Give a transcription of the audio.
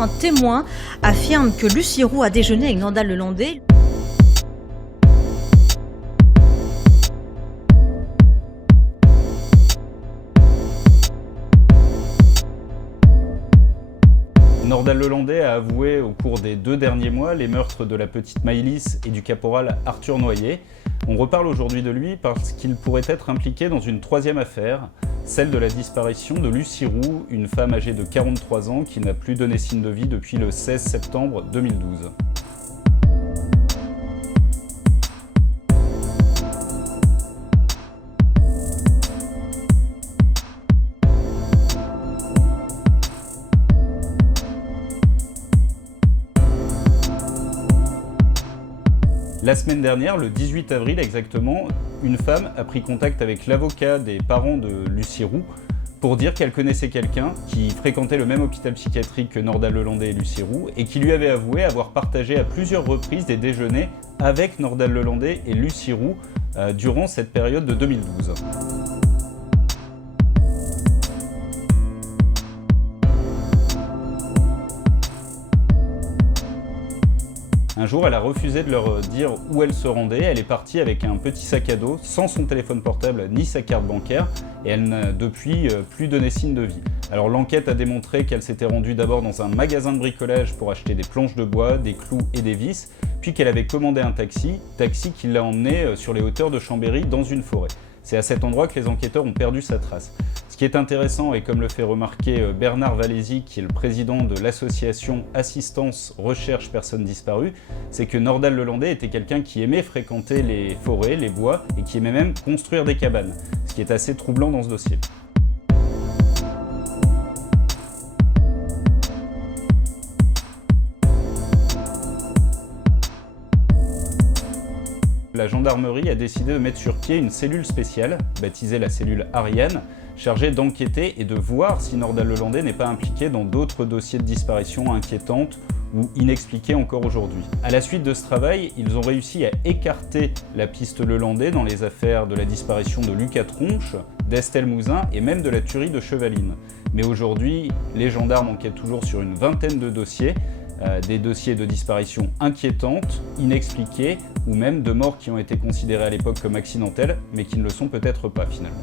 Un témoin affirme que Lucie Roux a déjeuné avec Nordal Lelandais. Nordal Lelandais a avoué au cours des 2 derniers mois les meurtres de la petite Maëlys et du caporal Arthur Noyer. On reparle aujourd'hui de lui parce qu'il pourrait être impliqué dans une 3e affaire, celle de la disparition de Lucie Roux, une femme âgée de 43 ans qui n'a plus donné signe de vie depuis le 16 septembre 2012. La semaine dernière, le 18 avril exactement, une femme a pris contact avec l'avocat des parents de Lucie Roux pour dire qu'elle connaissait quelqu'un qui fréquentait le même hôpital psychiatrique que Nordal Lelandais et Lucie Roux et qui lui avait avoué avoir partagé à plusieurs reprises des déjeuners avec Nordal Lelandais et Lucie Roux durant cette période de 2012. Un jour, elle a refusé de leur dire où elle se rendait. Elle est partie avec un petit sac à dos, sans son téléphone portable ni sa carte bancaire, et elle n'a depuis plus donné signe de vie. Alors l'enquête a démontré qu'elle s'était rendue d'abord dans un magasin de bricolage pour acheter des planches de bois, des clous et des vis, puis qu'elle avait commandé un taxi qui l'a emmenée sur les hauteurs de Chambéry dans une forêt. C'est à cet endroit que les enquêteurs ont perdu sa trace. Ce qui est intéressant, et comme le fait remarquer Bernard Valézy, qui est le président de l'association Assistance Recherche Personnes Disparues, c'est que Nordal Lelandais était quelqu'un qui aimait fréquenter les forêts, les bois, et qui aimait même construire des cabanes, ce qui est assez troublant dans ce dossier. La gendarmerie a décidé de mettre sur pied une cellule spéciale, baptisée la cellule Ariane, chargée d'enquêter et de voir si Nordal Lelandais n'est pas impliqué dans d'autres dossiers de disparition inquiétantes ou inexpliquées encore aujourd'hui. À la suite de ce travail, ils ont réussi à écarter la piste Lelandais dans les affaires de la disparition de Lucas Tronche, d'Estelle Mouzin et même de la tuerie de Chevaline. Mais aujourd'hui, les gendarmes enquêtent toujours sur une vingtaine de dossiers, des dossiers de disparition inquiétantes, inexpliquées, ou même de morts qui ont été considérées à l'époque comme accidentelles, mais qui ne le sont peut-être pas finalement.